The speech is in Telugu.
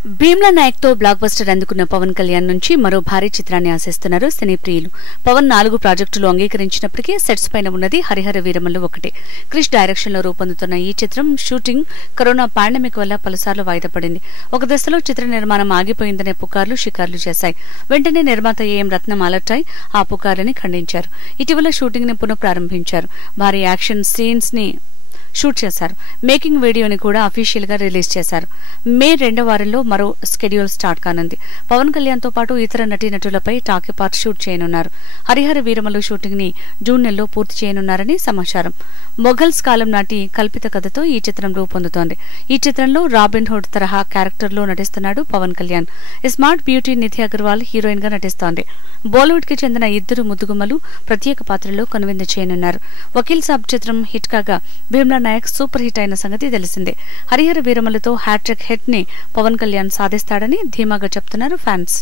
భీమ్లా నాయక్ తో బ్లాక్ బస్టర్ అందుకున్న పవన్ కళ్యాణ్ నుంచి మరో భారీ చిత్రాన్ని ఆశిస్తున్నారు సినీ ప్రియులు. పవన్ 4 ప్రాజెక్టులు అంగీకరించినప్పటికీ సెట్స్ పైన ఉన్నది హరిహర వీరమల్లు ఒకటే. క్రిష్ డైరెక్షన్ లో రూపొందుతున్న ఈ చిత్రం షూటింగ్ కరోనా పాండమిక్ వల్ల పలుసార్లు వాయిదా పడింది. ఒక దశలో చిత్ర నిర్మాణం ఆగిపోయిందనే పుకార్లు షికార్లు చేశాయి. వెంటనే నిర్మాత ఏఎం రత్నం అలర్ట్ అయి ఆ పుకార్లని ఖండించారు. ఇటీవల షూటింగ్ ని పునః ప్రారంభించారు. భారీ యాక్షన్ సీన్స్ ని షూట్ చేశారు. మేకింగ్ వీడియోని కూడా అఫీషియల్ గా రిలీజ్ చేశారు. మే 2వ వారంలో మరో స్కెడ్యూల్ స్టార్ట్ కానుంది. పవన్ కళ్యాణ్ తో పాటు ఇతర నటీనటులపై టాకీ పార్ట్ షూట్ చేయనున్నారు. హరిహర వీరమల్లు షూటింగ్ ని జూన్ నెలలో పూర్తి చేయనున్నారని సమాచారం. మొఘల్స్ కాలం నాటి కల్పిత కథతో ఈ చిత్రం రూపొందుతోంది. ఈ చిత్రంలో రాబిన్ హుడ్ తరహా క్యారెక్టర్ లో నటిస్తున్నాడు Pawan Kalyan. Smart beauty Nidhi Agarwal heroine గా నటిస్తోంది. బాలీవుడ్ కి చెందిన ఇద్దరు ముద్దుగుమ్మలు ప్రత్యేక పాత్రలో కనువిందు చేయనున్నారు. వకీల్ సాబ్ చిత్రం హిట్ కాగా భీమ్లా నాయక్ సూపర్ హిట్ అయిన సంగతి తెలిసిందే. హరిహర వీరమల్లుతో హ్యాట్రిక్ హిట్ ని పవన్ కళ్యాణ్ సాధిస్తాడని ధీమాగా చెప్తున్నారు ఫ్యాన్స్.